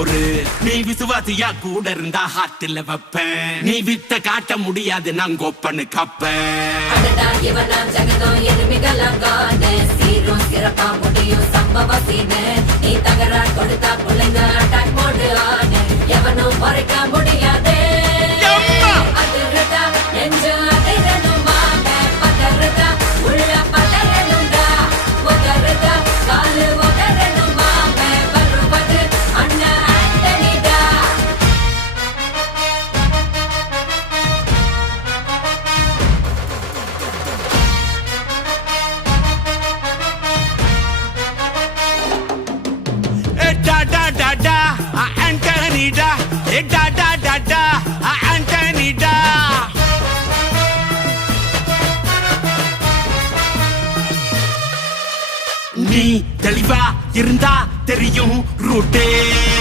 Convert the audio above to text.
பொறு. நீ விசுவாசியா கூட இருந்தா ஹார்ட்ல வைப்பேன். நீ வித்த காட்ட முடியாது நான் கோப்பனு கப்பேன். இவனாம் ஜெகதம் எருமிகளாங்கான சீரும் சிறப்பா முடியும் சம்பவ சீனு. நீ தகராறு கொடுத்தா பிள்ளைங்க அட்டாக் மோடு ஆனு. எவனும் மறைக்க முடியாதே. அதிர்றதா நெஞ்சு அதிரணுமாங்க. பதறதா உள்ள பதறணுண்டா. உதறதா காலு உதறணுமாங்க. வருவது அண்ணன் ஆண்டனிடா. Antonida, Antonida. நீ தெளிவா இருந்தா தெரியும் ரூட்டே.